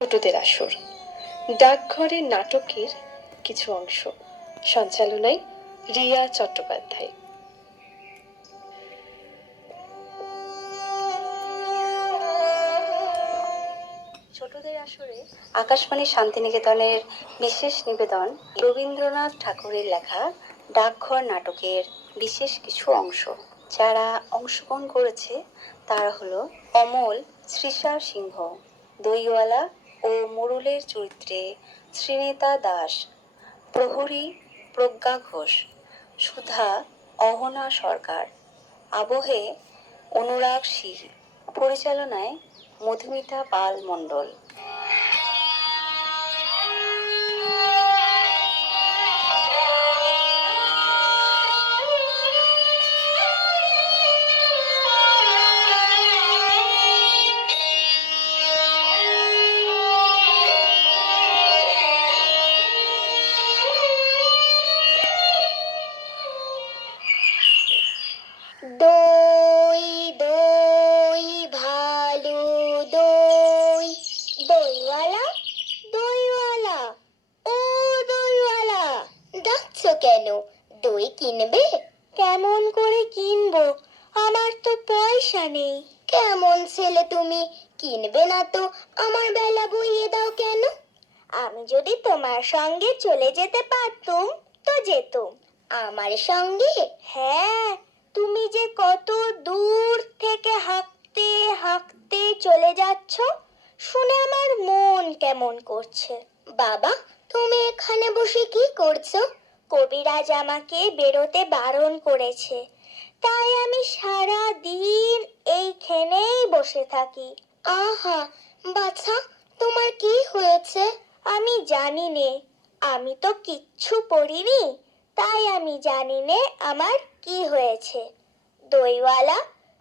ছোটদের আসর ডাকঘরের নাটকের কিছু অংশ, সঞ্চালনায় রিয়া চট্টোপাধ্যায়। ছোটদের আসরে আকাশবাণী শান্তিনিকেতনের বিশেষ নিবেদন রবীন্দ্রনাথ ঠাকুরের লেখা ডাকঘর নাটকের বিশেষ কিছু অংশ। যারা অংশগ্রহণ করেছে তারা হলো অমল শ্রীষা সিংহ, দইওয়ালা ও মোড়লের চরিত্রে শ্রীনেতা দাস, প্রহরী প্রজ্ঞা ঘোষ, সুধা অহনা সরকার, আবহে অনুরাগ সিং, পরিচালনায় মধুমিতা পাল মণ্ডল। দই দই ভালো দই, দইওয়ালা দইওয়ালা, ও দইওয়ালা, ডাকছো কেন? দই কিনবে? কেমন করে কিনবো, আমার তো পয়সা নেই। কেমন ছেলে তুমি, কিনবে না তো আমার বেলা বইয়ে দাও কেন? আমি যদি তোমার সঙ্গে চলে যেতে পারতুম তো যেতুম। আমার সঙ্গে? হ্যাঁ, তুমি যে কত দূর থেকে হাঁকতে হাঁকতে চলে যাচ্ছ, শুনে আমার মন কেমন করছে। বাবা, তুমি এখানে বসে কি করছো? কবিরাজ আমাকে বেরোতে বারণ করেছে, তাই আমি সারা দিন এইখানেই বসে থাকি। আহা বাছা, তোমার কি হয়েছে? আমি জানি নে, আমি তো কিচ্ছু পড়িনি, তাই আমি জানি নে আমার কি হয়েছে। দইওয়ালা,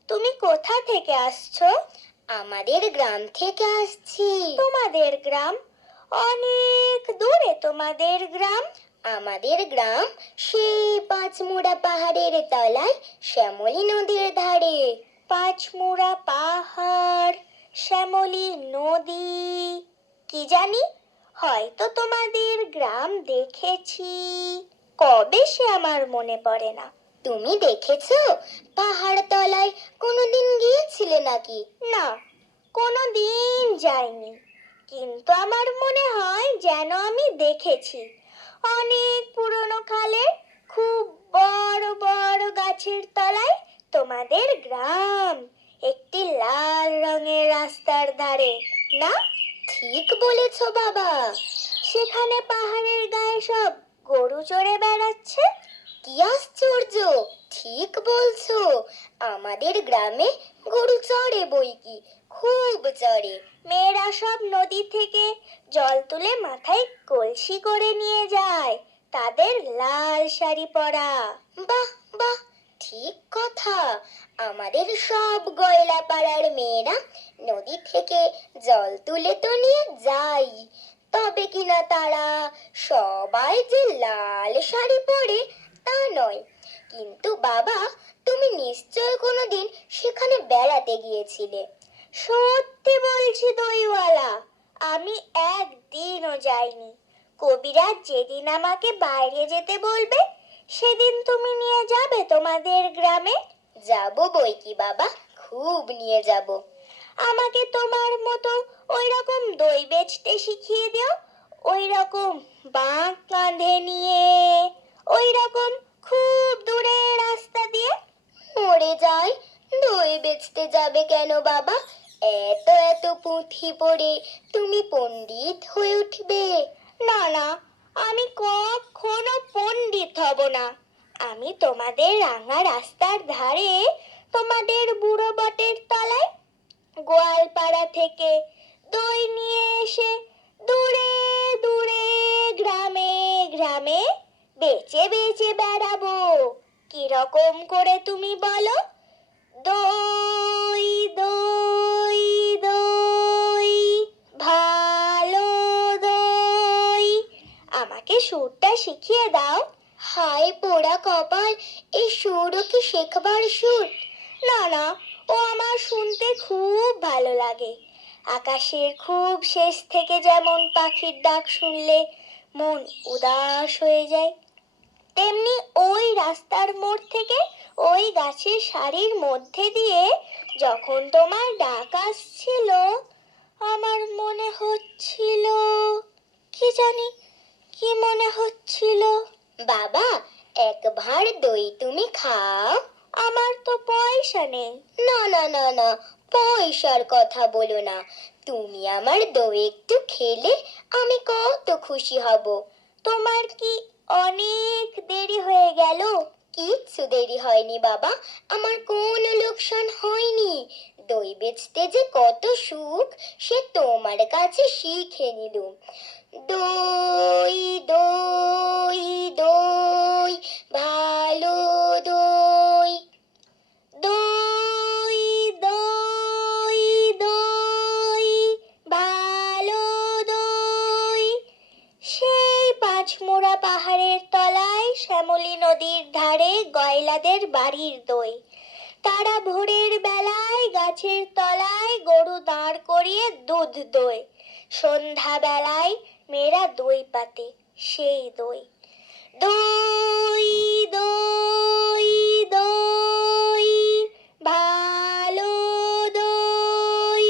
তুমি কোথা থেকে আসছো? আমাদের গ্রাম থেকে আসছি। তোমাদের গ্রাম? অনেক দূরে তোমাদের গ্রাম? আমাদের গ্রাম সেই পাঁচমুড়া পাহাড়ের তলায় শ্যামলী নদীর ধারে। পাঁচমুড়া পাহাড়, শ্যামলী নদী, কি জানি, হয়তো তোমাদের গ্রাম দেখেছি, কবে সে আমার মনে পড়ে না। তুমি দেখেছো? পাহাড় তলায় কোনোদিন গিয়েছিলে নাকি? না, কোনোদিন যাইনি, কিন্তু আমার মনে হয় যেন আমি দেখেছি। অনেক পুরনো কালে খুব বড় বড় গাছের তলায় তোমাদের গ্রাম, একটি লাল রঙের রাস্তার ধারে। না? ঠিক বলেছো বাবা। সেখানে পাহাড়ের গায়ে সব গরু চড়ে বেড়াচ্ছে। কি আশ্চর্য, ঠিক বলছো, আমাদের গ্রামে গরু চড়ে বই কি, খুব চড়ে। মেয়েরা সব নদী থেকে জল তুলে মাথায় কলসি করে নিয়ে যায়, তাদের লাল শাড়ি পরা। বাহ বাহ, ঠিক কথা, আমাদের সব গয়লা পাড়ার মেয়েরা নদী থেকে জল তুলে তো নিয়ে যায়, তবে কিনা তারা সবাই যে লাল শাড়ি পরে তা নয়। কিন্তু বাবা, তুমি নিশ্চয় কোনোদিন সেখানে বেড়াতে গিয়েছিলে। সত্যি বলছি দইওয়ালা, আমি একদিনও যাইনি। কবিরাজ যেদিন আমাকে বাইরে যেতে বলবে সেদিন তুমি নিয়ে যাবে তোমাদের গ্রামে? যাব বই কি বাবা, খুব নিয়ে যাব। আমাকে তোমার মতো ওই রকম দই বেচতে শিখিয়ে দিও, ওই রকম বাঁক কাঁধে নিয়ে, ওই রকম খুব দূরে রাস্তা দিয়ে। মরে যায়, দই বেচতে যাবে কেন বাবা? এত এত পুঁথি পড়ে তুমি পণ্ডিত হয়ে উঠবে। না না, আমি কখনো পণ্ডিত হব না। আমি তোমাদের রাঙা রাস্তার ধারে, তোমাদের বুড়ো বটের তলায় গোয়ালপাড়া থেকে দই নিয়ে এসে দূরে দূরে গ্রামে গ্রামে বেচে বেচে বেড়াবো। কিরকম করে তুমি বলো? দই দই দই ভালো দই, আমাকে সুরটা শিখিয়ে দাও। হায় পোড়া কপাল, এই সুরও কি শেখবার সুর? না না, ও আমার শুনতে খুব ভালো লাগে, আকাশের খুব শেষ থেকে যেমন পাখির ডাক শুনলে মন উদাস হয়ে যায়, তেমনি ওই রাস্তার মোড় থেকে ওই গাছের সারির মধ্যে দিয়ে যখন তোমার ডাক আসছিল, আমার মনে হচ্ছিল, কি জানি কি মনে হচ্ছিল, বাবা এক ভাঁড় দই তুমি খাও। আমার তো পয়সা নেই। না না না না, পয়সার কথা বলো না। তুমি আমার দই একটু খেলে আমি কত খুশি হব। তোমার কি অনেক দেরি হয়ে গেল? কিচ্ছু দেরি হয়নি বাবা, আমার কোনো লোকসান হয়নি। দই বেচতে যে কত সুখ সে তোমার কাছে শিখে নিলুম। দই দই দই ভালো দই, দই দই দই ভালো দই। সেই পাঁচমোড়া পাহাড়ের তলায় শ্যামলী নদীর ধারে গয়লাদের বাড়ির দই। তারা ভোরের বেলায় গাছের তলায় গরু দাঁড় করিয়ে দুধ দই। সন্ধ্যা বেলায় মেয়েরা দই পাতে, সেই দই। দই দই দই ভালো দই।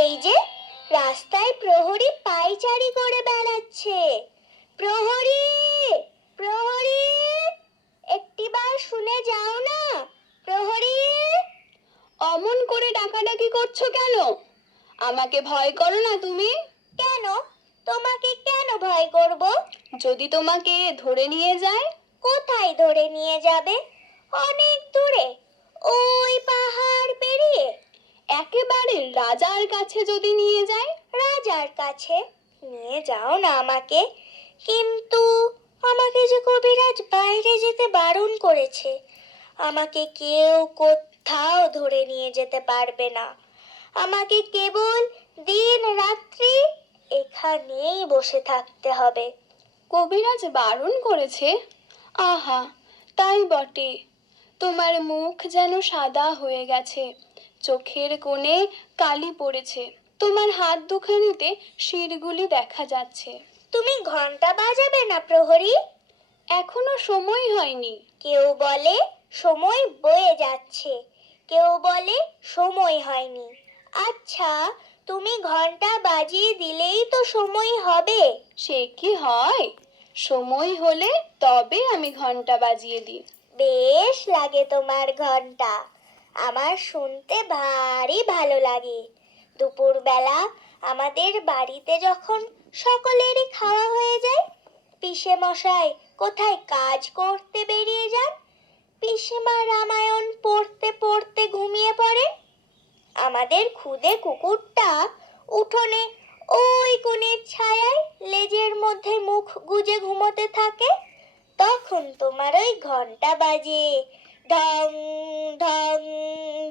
এই যে রাস্তায় প্রহরী পায়চারি করে বেড়াচ্ছে। প্রহরী, প্রহরী, একটিবার শুনে যাও না। প্রহরী। অমন করে ডাকাডাকি করছো কেন? আমাকে ভয় করো না তুমি? কেন? তোমাকে কেন ভয় করব? যদি তোমাকে ধরে নিয়ে যায়? কোথায় ধরে নিয়ে যাবে? অনেক দূরে, ওই পাহাড় পেরিয়ে। একেবারে রাজার কাছে যদি নিয়ে যায়? রাজার কাছে নিয়ে যাও না আমাকে। কিন্তু আমাকে যে কবিরাজ বাইরে যেতে বারণ করেছে। আমাকে কেউ কোথাও ধরে নিয়ে যেতে পারবে না। আমাকে কেবল দিন রাত্রি এখানেই বসে থাকতে হবে। কবিরাজ বারণ করেছে? আহা, তাই বটে। তোমার মুখ যেন সাদা হয়ে গেছে, চোখের কোণে কালি পড়েছে, তোমার হাত দুখানিতে শিরগুলি দেখা যাচ্ছে। তুমি ঘন্টা বাজাবে না প্রহরী? এখনো সময় হয়নি। কেউ বলে সময় বয়ে যাচ্ছে, কেউ বলে সময় হয়নি। আচ্ছা, তুমি ঘন্টা বাজিয়ে দিলেই তো সময় হবে। সে কি হয়? সময় হলে তবে আমি ঘন্টা বাজিয়ে দিই। বেশ লাগে তোমার ঘন্টা, আমার শুনতে ভারী ভালো লাগে। দুপুরবেলা আমাদের বাড়িতে যখন সকলেরই খাওয়া হয়ে যায়, পিসে মশাই কোথায় কাজ করতে বেরিয়ে যান, পিসিমা রামায়ণ পড়তে পড়তে ঘুমিয়ে পড়েন, আমাদের খুদে কুকুরটা উঠোনে ওই কোণের ছায়ায় লেজের মধ্যে মুখ গুজে ঘুমোতে থাকে, তখন তোমার ওই ঘন্টা বাজে ঢং ঢং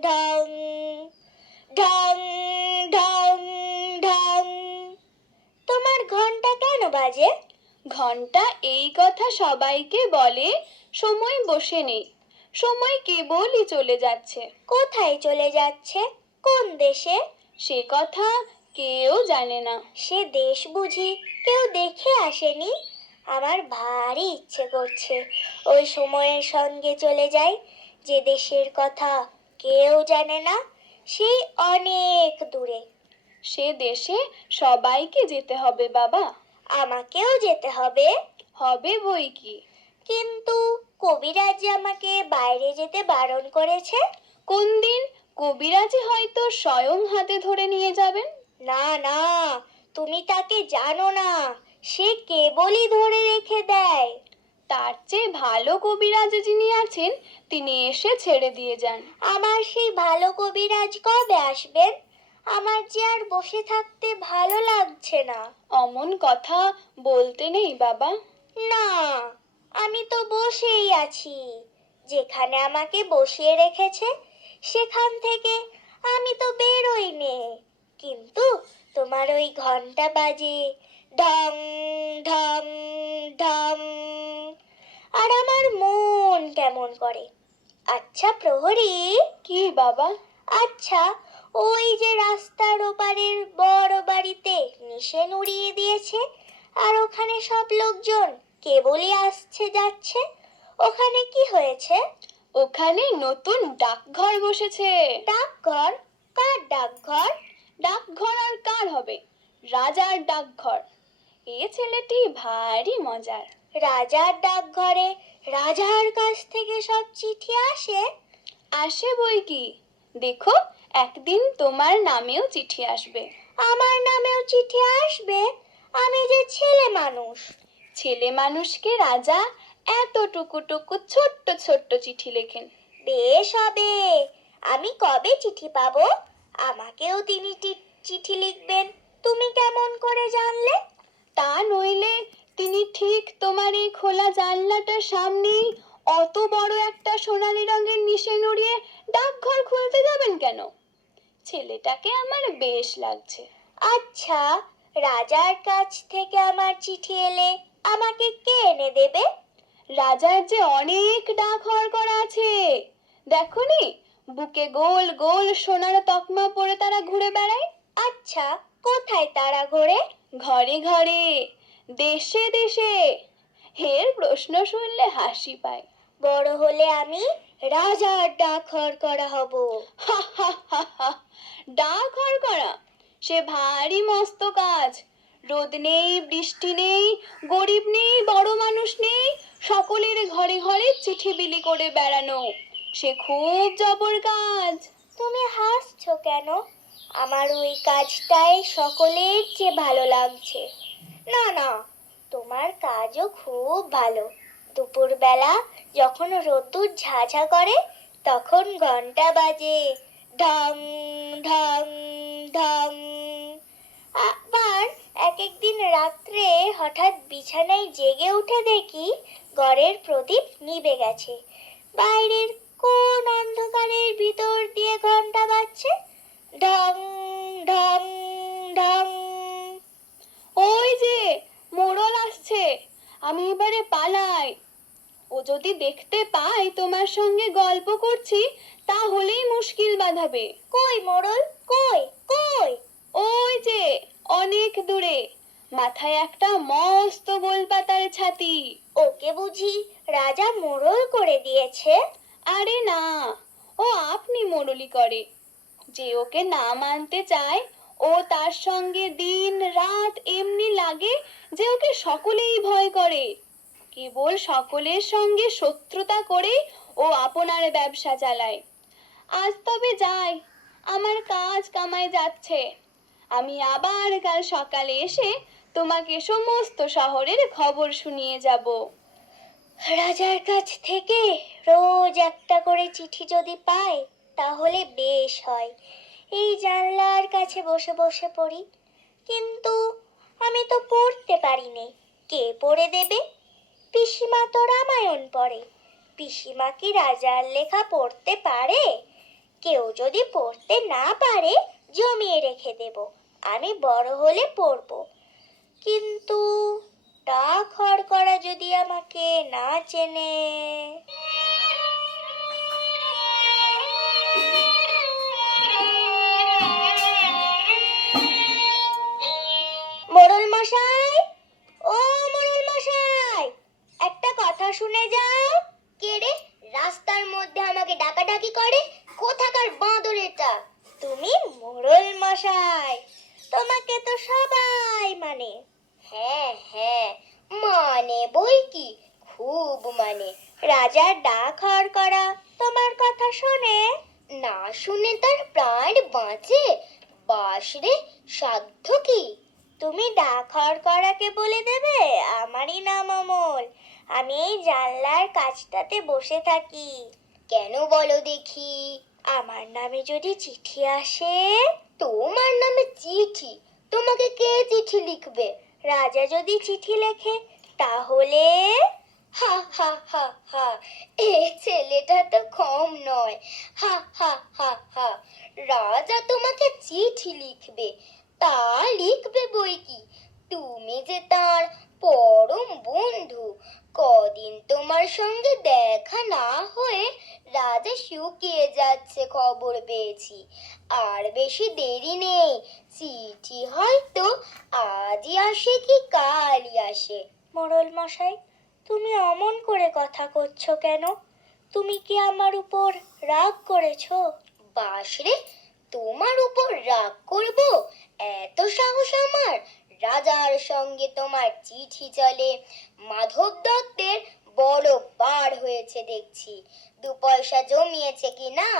ঢং ঢং ঢং ঢং। তোমার ঘন্টা কেন বাজে? ঘন্টা এই কথা সবাইকে বলে, সময় বসে নেই, সময় কেবলই চলে যাচ্ছে। কোথায় চলে যাচ্ছে? কোন দেশে? সে কথা কেউ জানে না। সে দেশ বুঝি কেউ দেখে আসেনি? আমার ভারী ইচ্ছে করছে ওই সময়ের সঙ্গে চলে যাই, যে দেশের কথা কেউ জানে না, সেই অনেক দূরে। সে দেশে সবাইকে যেতে হবে বাবা। আমাকেও যেতে হবে। হবে বই কি। কিন্তু কবিরাজ যে আমাকে বাইরে যেতে বারণ করেছে। কোন দিন কবিরাজি হয়তো স্বয়ং হাতে ধরে নিয়ে যাবেন। না না, তুমি তাকে জানো না, সে কেবলই ধরে রেখে দেয়। তার চেয়ে ভালো কবিরাজ যিনি আছেন তিনি এসে ছেড়ে দিয়ে যান। আমার সেই ভালো কবিরাজ কবে আসবেন? আমার যে আর বসে থাকতে ভালো লাগছে না। অমন কথা বলতে নেই বাবা। না, আমি তো বসেই আছি। যেখানে আমাকে বসিয়ে রেখেছে সেখান থেকে আমি তো বেরোইনি। কিন্তু তোমার ওই ঘন্টা বাজে ঢং ঢং ঢং, আর আমার মন কেমন করে। আচ্ছা প্রহরী, কি বাবা? আচ্ছা ওই যে রাস্তার ওপারের বড় বাড়িতে নিশেন উড়িয়ে দিয়েছে, আর ওখানে সব লোকজন কেবলই আসছে যাচ্ছে, ওখানে কি হয়েছে? ওখানে নতুন ডাকঘর বসেছে। ডাকঘর? কার ডাকঘর? ডাকঘর আর কার হবে? রাজার ডাকঘর। এ ছেলেটি ভারী মজার। রাজার ডাকঘরে রাজার কাছ থেকে সব চিঠি আসে? আসে বই কি, দেখো একদিন তোমার নামেও চিঠি আসবে। আমার নামেও চিঠি আসবে? আমি যে ছেলে মানুষ। ছেলে মানুষকে রাজা এতটুকু টুকু ছোট্ট ছোট্ট চিঠি লেখেন। বেশ হবে, আমি কবে চিঠি পাবো? আমাকেও তিনি চিঠি লিখবেন, তুমি কেমন করে জানলে? তা নইলে তিনি ঠিক তোমার এই খোলা জানলাটার সামনেই অত বড় একটা সোনালী রঙের নিশেন উড়িয়ে ডাকঘর খুলতে যাবেন কেন? ছেলেটাকে আমার বেশ লাগছে। আচ্ছা, রাজার কাছ থেকে আমার চিঠি এলে আমাকে কে এনে দেবে? রাজার যে অনেক ডাকঘর করা আছে, দেখোনি বুকে গোল গোল সোনার তকমা পরে তারা ঘুরে বেড়ায়। আচ্ছা, কোথায় তারা ঘোরে? ঘরে ঘরে, দেশে দেশে। এর প্রশ্ন শুনলে হাসি পায়। বড় হলে আমি রাজার ডাকঘর করা হব। হা হা হা হা। ডাকঘর করা সে ভারী মস্ত কাজ। রোদ নেই, বৃষ্টি নেই, গরিব নেই, বড় মানুষ নেই, সকলের ঘরে ঘরে চিঠি বিলি করে বেড়ানো সে খুব জবর কাজ। তুমি হাসছো কেন? আমার ওই কাজটাই সকলের চেয়ে ভালো লাগছে। না না, তোমার কাজও খুব ভালো। দুপুরবেলা যখন রোদ্দুর ঝাঝা করে, তখন ঘন্টা বাজে ঢং ঢং ঢং। আবার এক একদিন রাত্রে হঠাৎ বিছানায় জেগে উঠে দেখি ঘরের প্রদীপ নিভে গেছে। বাইরের কোন অন্ধকারের ভিতর দিয়ে ঘন্টা বাজছে ঢং ঢং ঢং। ওই যে মোড়ল আসছে, আমি এবারে পালাই। ও যদি দেখতে পায় তোমার সঙ্গে গল্প করছি, তাহলেই মুশকিল বাঁধাবে। কই মোড়ল, কই কই? ওই যে অনেক দূরে, মাথায় একটা মস্ত গোলপাতার ছাতি। ওকে বুঝি রাজা মোড়ল করে দিয়েছে? আরে না, ও আপনি মোড়লি করে। যে ওকে না মানতে চায়, ও তার সঙ্গে দিন রাত এমনি লাগে যে ওকে সকলেই ভয় করে। কেবল সকলের সঙ্গে শত্রুতা করে ও আপনার ব্যবসা চালায়। আজ তবে যাই, আমার কাজ কামায় যাচ্ছে। আমি আবার কাল সকালে এসে তোমাকে সমস্ত শহরের খবর শুনিয়ে যাব। রাজার কাছ থেকে রোজ একটা করে চিঠি যদি পাই তাহলে বেশ হয়। এই জানলার কাছে বসে বসে পড়ি, কিন্তু আমি তো পড়তে পারি নে। কে পড়ে দেবে? পিসিমা তো রামায়ণ পড়ে। পিসিমা কি রাজার লেখা পড়তে পারে? কেউ যদি পড়তে না পারে জমিয়ে রেখে দেব, আমি বড় হলে পড়ব। কিন্তু ডাকঘর করা যদি আমাকে না চেনে? মোড়ল মশাই, ও মোড়ল মশাই, একটা কথা শুনে যাও। কে রে রাস্তার মধ্যে আমাকে ডাকাডাকি করে? কোথাকার বাঁদর এটা? তুমি মোড়ল মশাই, তোমাকে তো সবাই মানে। হ্যাঁ হ্যাঁ, মানে বই কি, খুব মানে। রাজার ডাকঘর করা তোমার কথা শোনে? না শুনে তার প্রাণ বাঁচে? বাসরে সাধ্য কি? তুমি ডাকঘর করাকে বলে দেবে আমারই নাম অমল। আমি এই জানলার কাছটাতে বসে থাকি। কেন বলো দেখি? আমার নামে যদি চিঠি আসে। তোমার নামে চিঠি? তোমাকে কে চিঠি লিখবে? রাজা যদি চিঠি লেখে তাহলে? হা হা হা হা, এ ছেলেটা তো কম নয়। হা হা হা হা, রাজা তোমাকে চিঠি লিখবে? তা লিখবে বই কি, তুমি যে তার পরম বন্ধু। কদিন তোমার সঙ্গে দেখা না হয়ে রাজা শুকিয়ে যাচ্ছে খবর পেয়েছি। আর বেশি দেরি নেই, চিঠি হয়তো আজই আসে কি কালই আসে। মোড়ল মশাই, তুমি অমন করে কথা করছো কেন? তুমি কি আমার উপর রাগ করেছো? বাসরে, তোমার উপর রাগ করব? এত সাহস আমার! রাজার সঙ্গে তোমার চিঠি চলে। মাধব দত্তের বড় বার হয়েছে দেখছি, 2 পয়সা জমিয়েছে কি না।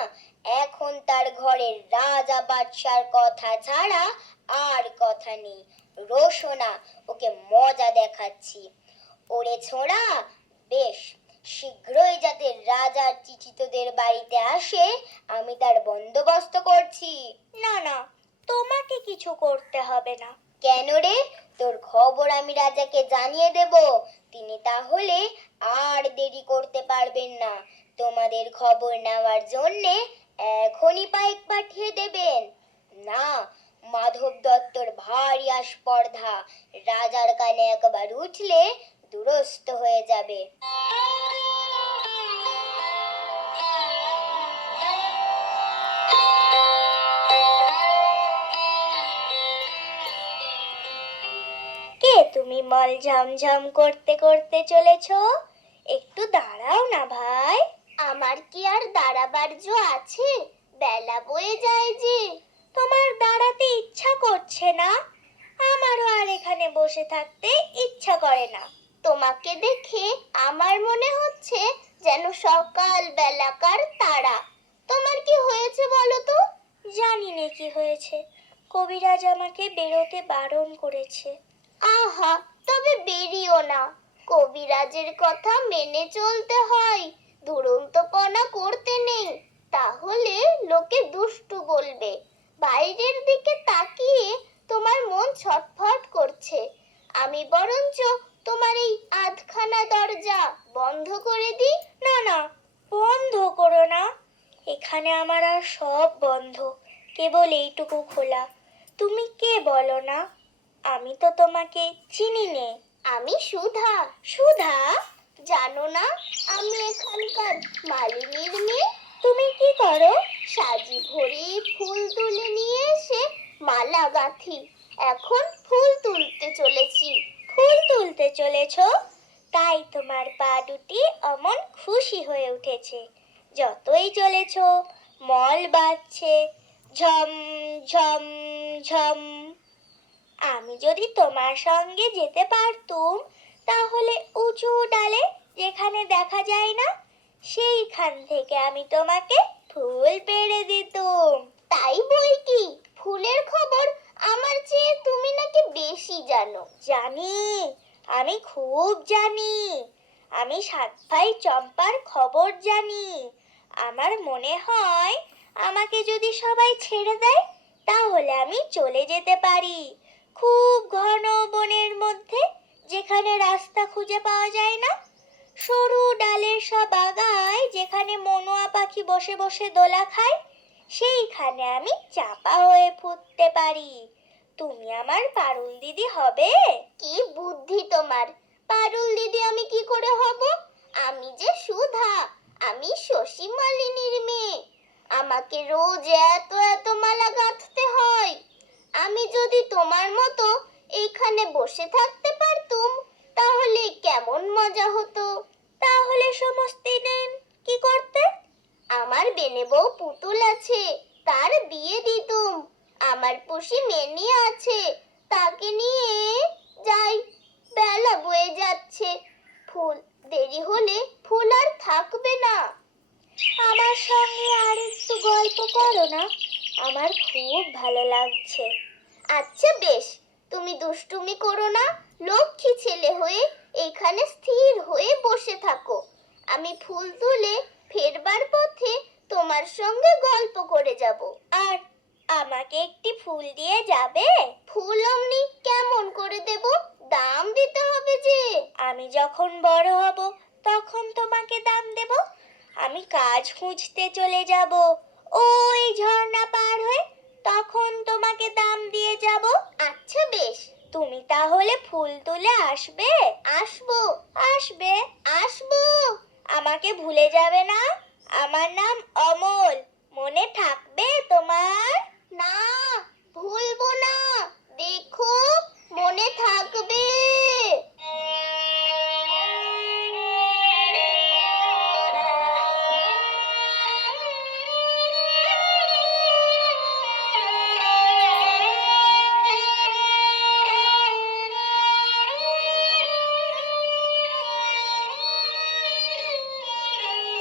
এখন তার ঘরের রাজা বাদশার কথা ছাড়া আর কথা নেই। রোশনা, ওকে মজা দেখাচ্ছি। ওরে ছোঁড়া, বেশ শীঘ্রই যাতে রাজার চিঠি তোদের বাড়িতে আসে আমি তার বন্দোবস্ত করছি। না না, তোমাকে কিছু করতে হবে না। কেন রে? তোর খবর আমি রাজাকে জানিয়ে দেব, তিনি তাহলে আর দেরি করতে পারবেন না। তোমাদের খবর নেওয়ার জন্যে এখনই পাইক পাঠিয়ে দেবেন। না, মাধব দত্তর ভারী আস্পর্ধা, রাজার কানে একবার উঠলে দুরস্ত হয়ে যাবে। কে তুমি মল ঝমঝম করতে করতে চলেছো? একটু দাঁড়াও না ভাই। আমার কি আর দাঁড়াবার জো আছে? বেলা বয়ে যায় যে। তোমার দাঁড়াতে ইচ্ছা করছে না? আমারও আর এখানে বসে থাকতে ইচ্ছা করে না। তোমাকে দেখে আমার মনে হচ্ছে যেন সকাল বেলাকার তারা। তোমার কি হয়েছে বলো তো? জানি না কি হয়েছে, কবিরাজ আমাকে বেরোতে বারণ করেছে। আহা, তবে বেরিও না, কবিরাজের কথা মেনে চলতে হয়, দুরন্তপনা করতে নেই, তাহলে লোকে দুষ্টু বলবে। বাইরের দিকে তাকিয়ে তোমার মন ছটফট করছে, আমি বরঞ্চ তোমার এই আধখানা দরজা বন্ধ করে দিই। না না, বন্ধ করো না, এখানে আমার আর সব বন্ধ, কেবল এইটুকু খোলা। তুমি কে বলো না? আমি তো তোমাকে চিনি নে। আমি সুধা। সুধা? জানো না আমি এখানকার মালিনীর মেয়ে? তুমি কি করো? সাজি ভরে ফুল তুলে নিয়ে এসে মালা গাঁথি। এখন ফুল তুলতে চলেছি। ফুল তুলতে চলেছো? তাই তোমার পা দুটি অমন খুশি হয়ে উঠেছে। যতই চলেছো মল বাজছে ঝম ঝম ঝম। আমি যদি তোমার সঙ্গে যেতে পারতুম, তাহলে উঁচু ডালে যেখানে দেখা যায় না, সেইখান থেকে আমি তোমাকে ফুল পেড়ে দিতুম। তাই বই কি, ফুলের খবর আমার চেয়ে তুমি নাকি বেশি জানো। জানি, আমি খুব জানি। আমি 7 ভাই চম্পার খবর জানি। আমার মনে হয় আমাকে যদি সবাই ছেড়ে দেয়, তাহলে আমি চলে যেতে পারি খুব ঘন বনের মধ্যে, যেখানে রাস্তা খুঁজে পাওয়া যায় না। সরু ডালের সব আগায় যেখানে মনোয়া পাখি বসে বসে দোলা খায়, সেইখানে আমি চাপা হয়ে ফুটতে পারি। তুমি আমার পারুল দিদি হবে? কি বুদ্ধি তোমার! পারুল দিদি আমি কি করে হব? আমি যে সুধা, আমি শশী মালিনীর মেয়ে। আমাকে রোজ এত এত মালা গাঁথতে হয়। আমি যদি তোমার মতো এইখানে বসে থাকতে পারতুম, তাহলে কেমন মজা হতো। তাহলে সমস্ত দিন কি করতে? আমার বেনে বউ পুতুল আছে, তার বিয়ে দিতুম। আমার পুষি মেনি আছে, তাকে নিয়ে যাই। বেলা বয়ে যাচ্ছে, ফুল দেরি হলে ফুল আর থাকবে না। আমার সঙ্গে আর একটু গল্প করো না, আমার খুব ভালো লাগছে। আচ্ছা বেশ, তুমি দুষ্টুমি করো না, লক্ষ্মী ছেলে হয়ে এখানে স্থির হয়ে বসে থাকো। আমি ফুল তুলে ফেরবার পথে তোমার সঙ্গে গল্প করে যাব। আর আমাকে একটি ফুল দিয়ে যাবে? ফুল অমনি কেমন করে দেব? দাম দিতে হবে যে। আমি যখন বড় হব তখন তোমাকে দাম দেব। আমি কাজ খুঁজতে চলে যাব ওই ঝর্ণা পার হয়ে, তখন তোমাকে দাম দিয়ে যাব। আচ্ছা বেশ, তুমি তাহলে ফুল তুলে আসবে? আসবো। আসবে? আসবো। আমাকে ভুলে যাবে না? আমার নাম অমল, মনে থাকবে তোমার? না, ভুলবো না। দেখো, মনে থাকবে।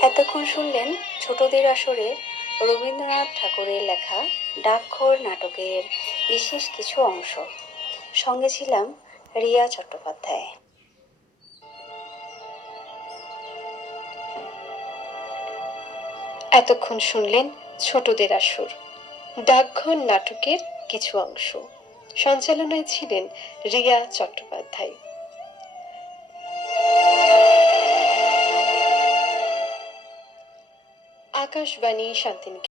এতক্ষণ শুনলেন ছোটদের আসরে রবীন্দ্রনাথ ঠাকুরের লেখা ডাকঘর নাটকের বিশেষ কিছু অংশ। সঙ্গে ছিলাম রিয়া চট্টোপাধ্যায়। এতক্ষণ শুনলেন ছোটদের আসর ডাকঘর নাটকের কিছু অংশ। সঞ্চালনায় ছিলেন রিয়া চট্টোপাধ্যায়। আকাশবাণী শান্তিনিকেতন।